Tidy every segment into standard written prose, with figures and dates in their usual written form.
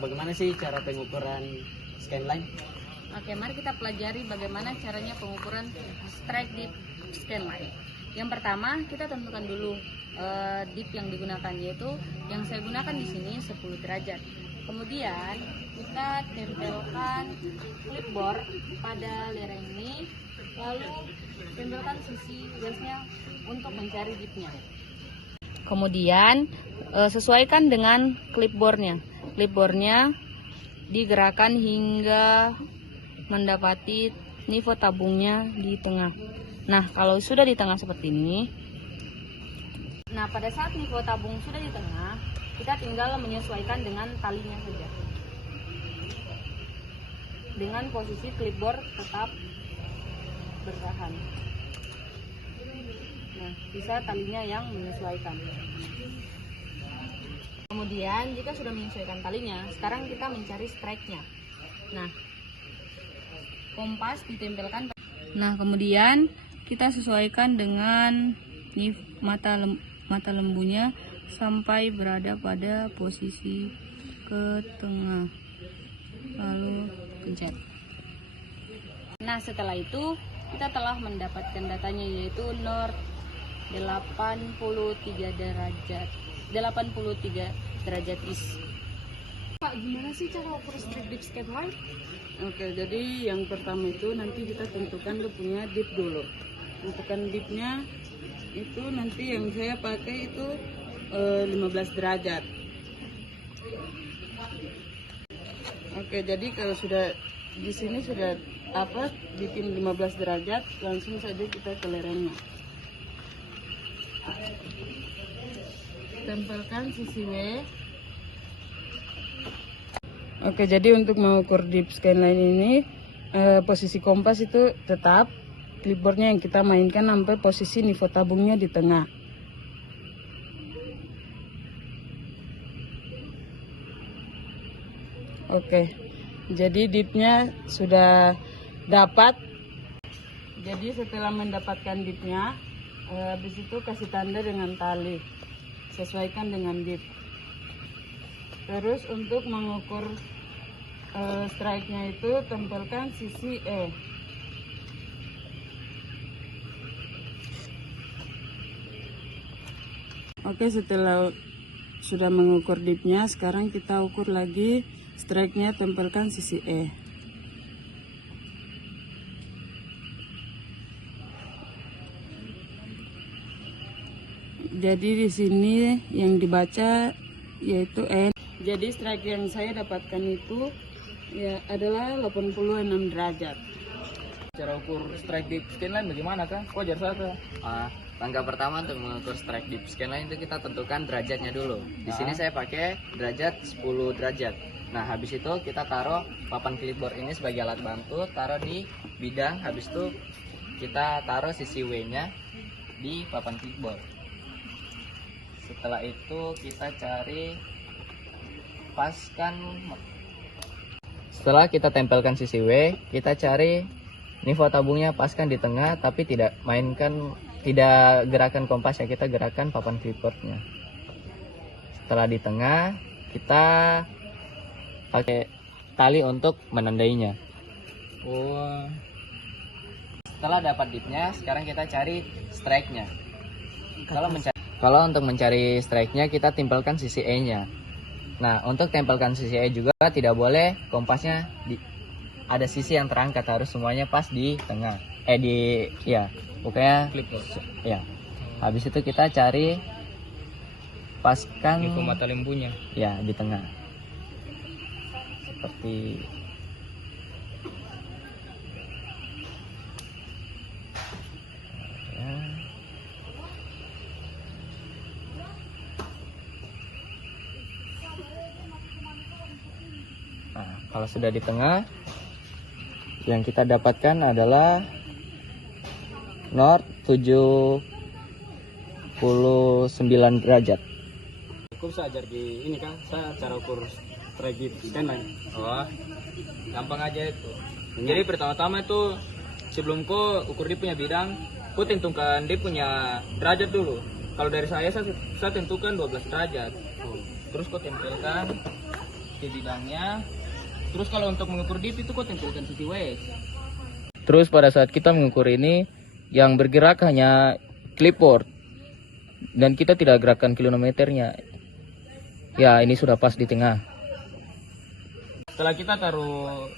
bagaimana sih cara pengukuran scanline? Oke, mari kita pelajari bagaimana caranya pengukuran strike dip scanline. Yang pertama, kita tentukan dulu dip yang digunakan, yaitu yang saya gunakan di sini 10 derajat. Kemudian kita tempelkan clipboard pada lereng ini, lalu tempelkan sisi gasnya untuk mencari dipnya. Kemudian sesuaikan dengan clipboardnya. Clipboardnya digerakkan hingga mendapati nivoo tabungnya di tengah. Nah, kalau sudah di tengah seperti ini, nah pada saat nivoo tabung sudah di tengah, kita tinggal menyesuaikan dengan talinya saja. Dengan posisi clipboard tetap bertahan. Nah, bisa talinya yang menyesuaikan. Kemudian jika sudah menyesuaikan talinya, sekarang kita mencari strike-nya. Nah, kompas ditempelkan. Nah, kemudian kita sesuaikan dengan mata lembunya sampai berada pada posisi ke tengah. Lalu pencet. Nah, setelah itu kita telah mendapatkan datanya, yaitu north 83 derajat east. Pak, gimana sih cara ukur strike dip scanline? Oke, jadi yang pertama itu nanti kita tentukan lu punya dip dulu. Tentukan dipnya itu nanti yang saya pakai itu 15 derajat. Oke, jadi kalau sudah di sini sudah bikin 15 derajat, langsung saja kita ke lerengnya. Tempelkan sisi W. Oke, jadi untuk mengukur dip scanline ini posisi kompas itu tetap clipboardnya yang kita mainkan sampai posisi nivoo tabungnya di tengah. Oke, jadi dipnya sudah dapat. Jadi setelah mendapatkan dipnya, habis itu kasih tanda dengan tali, sesuaikan dengan dip. Terus untuk mengukur strike-nya itu tempelkan sisi E. Oke, setelah sudah mengukur dipnya, sekarang kita ukur lagi strike-nya, tempelkan sisi E. Jadi di sini yang dibaca yaitu N. Jadi strike yang saya dapatkan itu ya adalah 86 derajat. Cara ukur strike dip scanline bagaimana kah? Kok ajar saya? Langkah pertama untuk mengukur strike dip scanline itu kita tentukan derajatnya dulu. Di sini saya pakai derajat 10 derajat. Nah, habis itu kita taruh papan clipboard ini sebagai alat bantu, taruh di bidang. Habis itu kita taruh sisi W-nya di papan clipboard. Setelah itu kita cari paskan. Setelah kita tempelkan sisi W, kita cari nivoo tabungnya, paskan di tengah, tapi tidak gerakan kompasnya, kita gerakan papan clipboardnya. Setelah di tengah, kita pakai tali untuk menandainya. Setelah dapat dipnya, sekarang kita cari strike-nya. Kalau untuk mencari strike-nya, kita tempelkan sisi E-nya. Nah, untuk tempelkan sisi E juga tidak boleh kompasnya ada sisi yang terangkat, harus semuanya pas di tengah. Pokoknya Clipboard. ya. Habis itu kita cari paskan Nivoo mata lembunya. ya di tengah. Seperti ya. Nah, kalau sudah di tengah, yang kita dapatkan adalah north 79 derajat. Aku bisa ajar di ini kan, saya cara ukur strike dip scanline. Gampang aja itu. Jadi pertama-tama itu sebelum kau ukur dia punya bidang, kau tentukan dia punya derajat dulu. Kalau dari saya tentukan 12 derajat. Terus kau tempelkan ke bidangnya. Terus kalau untuk mengukur dip itu kau tempelkan sisi west. Terus pada saat kita mengukur ini, yang bergerak hanya clipboard dan kita tidak gerakkan kilometernya. Ya, ini sudah pas di tengah. Setelah kita taruh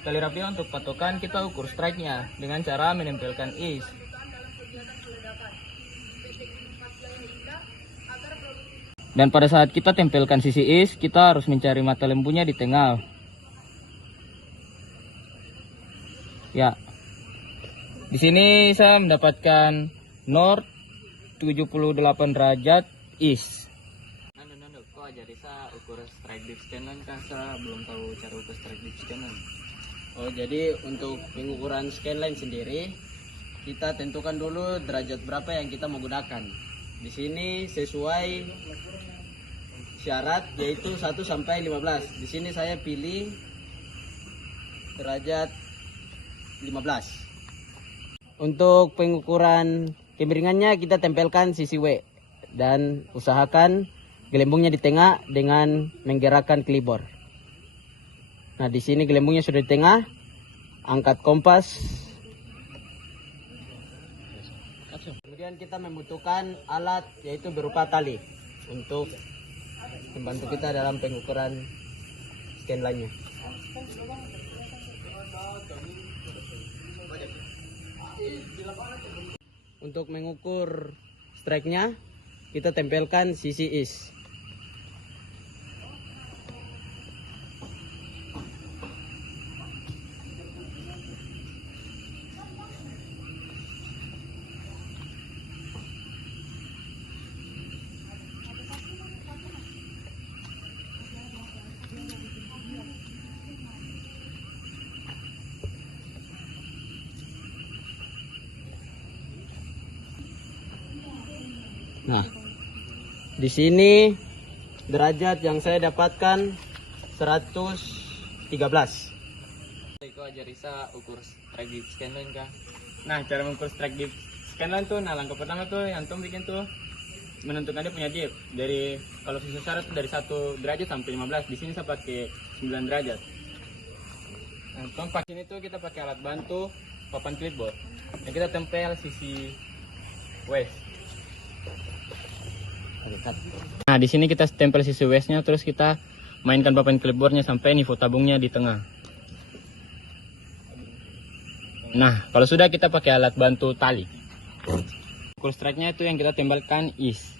tali rapia untuk patokan, kita ukur strike-nya dengan cara menempelkan is. Dan pada saat kita tempelkan sisi is, kita harus mencari mata lembunya di tengah. Ya. Di sini saya mendapatkan north 78 derajat east. Kok ajari saya ukur strike dip scanlan kan saya belum tahu cara ukur strike dip scanlan. Oh, jadi untuk pengukuran scanline sendiri kita tentukan dulu derajat berapa yang kita mau gunakan. Di sini sesuai syarat yaitu 1 sampai 15. Di sini saya pilih derajat 15. Untuk pengukuran kemiringannya kita tempelkan sisi W dan usahakan gelembungnya di tengah dengan menggerakkan clipboard. Nah, di sini gelembungnya sudah di tengah. Angkat kompas. Kemudian kita membutuhkan alat yaitu berupa tali untuk membantu kita dalam pengukuran scanline-nya. Untuk mengukur strike-nya, kita tempelkan sisi is. Nah, di sini derajat yang saya dapatkan 113. Kau ajari saya ukur strike dip scanlan kah? Nah, cara mengukur strike dip scanlan tuh, nah langkah pertama tuh yang Tom bikin tuh menentukan dia punya dip. Dari kalau sisa syarat tuh dari 1 derajat sampai 15. Di sini saya pakai 9 derajat. Nah, Tom pakai ini tuh kita pakai alat bantu papan clipboard. Yang kita tempel sisi west. Nah, di sini kita tempel sisi westnya, terus kita mainkan papan clipboardnya sampai nivou tabungnya di tengah. Nah, kalau sudah kita pakai alat bantu tali. Ukur strike-nya itu yang kita tembakkan is.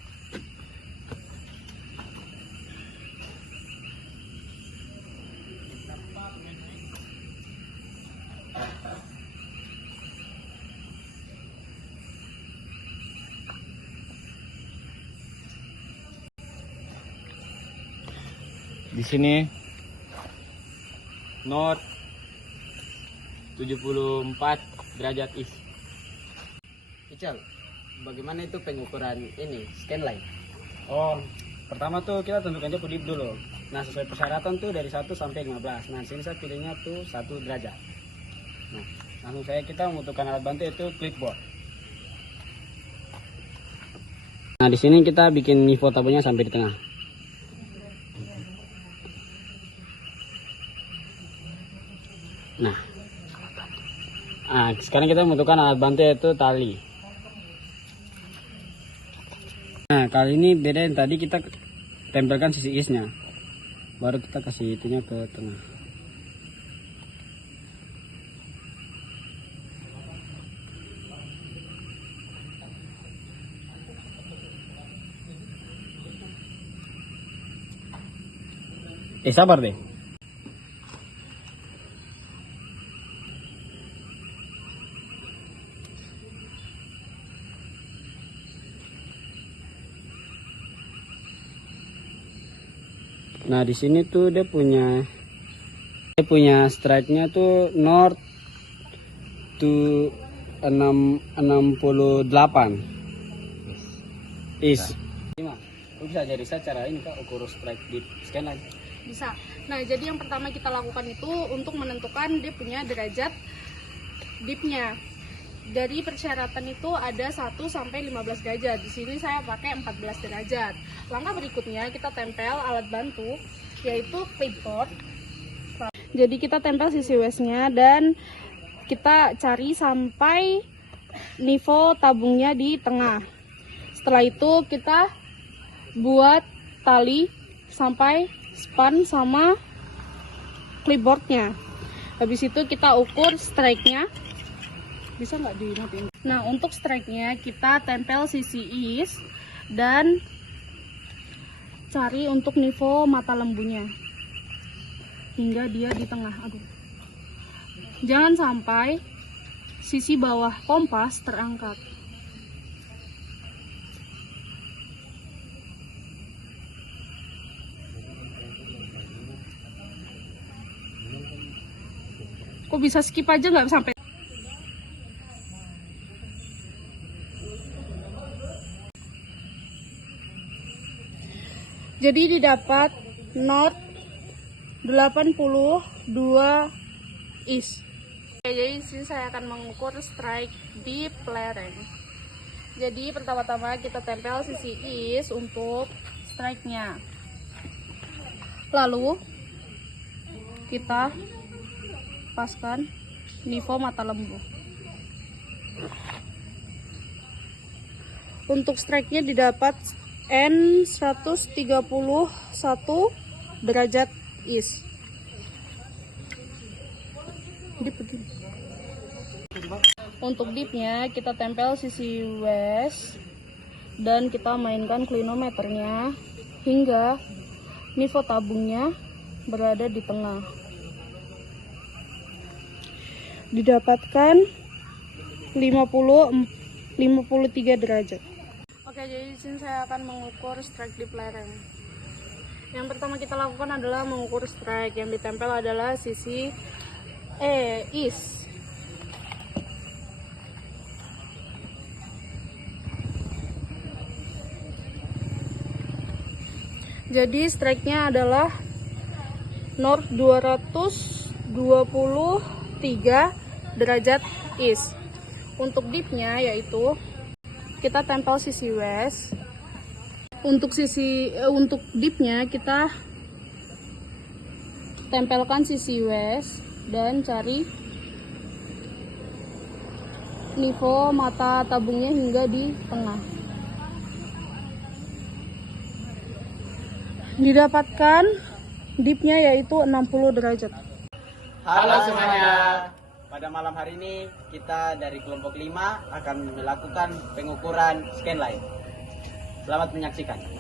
Di sini north 74 derajat east. Ical, bagaimana itu pengukuran ini scanline? Oh, pertama tuh kita tentukan aja dip dulu. Nah, sesuai persyaratan tuh dari 1 sampai 15. Nah, sini saya pilihnya tuh 1 derajat. Nah, langsung kita membutuhkan alat bantu itu clipboard. Nah, di sini kita bikin nivou tabungnya sampai di tengah. Nah, sekarang kita membutuhkan alat bantu yaitu tali. Nah, kali ini beda yang tadi kita tempelkan sisi isnya, baru kita kasih itunya ke tengah. Sabar deh. Nah, di sini tuh dia punya strike-nya tuh north to 68 is. Gimana? Lu bisa jadi saya cara ini Kak ukur strike dip scanline. Bisa. Nah, jadi yang pertama kita lakukan itu untuk menentukan dia punya derajat dipnya. Dari persyaratan itu ada 1 sampai 15 derajat. Di sini saya pakai 14 derajat. Langkah berikutnya kita tempel alat bantu yaitu clipboard. Jadi kita tempel sisi waistnya dan kita cari sampai nivo tabungnya di tengah. Setelah itu kita buat tali sampai span sama clipboardnya. Habis itu kita ukur strike-nya. Bisa nggak dimatiin? Nah, untuk strike-nya kita tempel sisi is dan cari untuk nivo mata lembunya hingga dia di tengah. Aduh, jangan sampai sisi bawah kompas terangkat. Kok bisa skip aja nggak sampai? Jadi didapat knot 82 is. Oke, jadi sini saya akan mengukur strike di lereng. Jadi pertama-tama kita tempel sisi is untuk strike-nya. Lalu kita paskan nivo mata lembu. Untuk strike-nya didapat N 131 derajat is. Dip begini. Untuk dipnya kita tempel sisi west dan kita mainkan klinometernya hingga nivo tabungnya berada di tengah. Didapatkan 53 derajat. Oke, jadi di sini saya akan mengukur strike di lereng. Yang pertama kita lakukan adalah mengukur strike. Yang ditempel adalah sisi is. Jadi strike-nya adalah north 223 derajat is. Untuk dipnya yaitu kita tempel sisi west. Untuk dipnya kita tempelkan sisi west dan cari nivo mata tabungnya hingga di tengah. Didapatkan dipnya yaitu 60 derajat. Halo semuanya. Pada malam hari ini kita dari kelompok 5 akan melakukan pengukuran scanline. Selamat menyaksikan.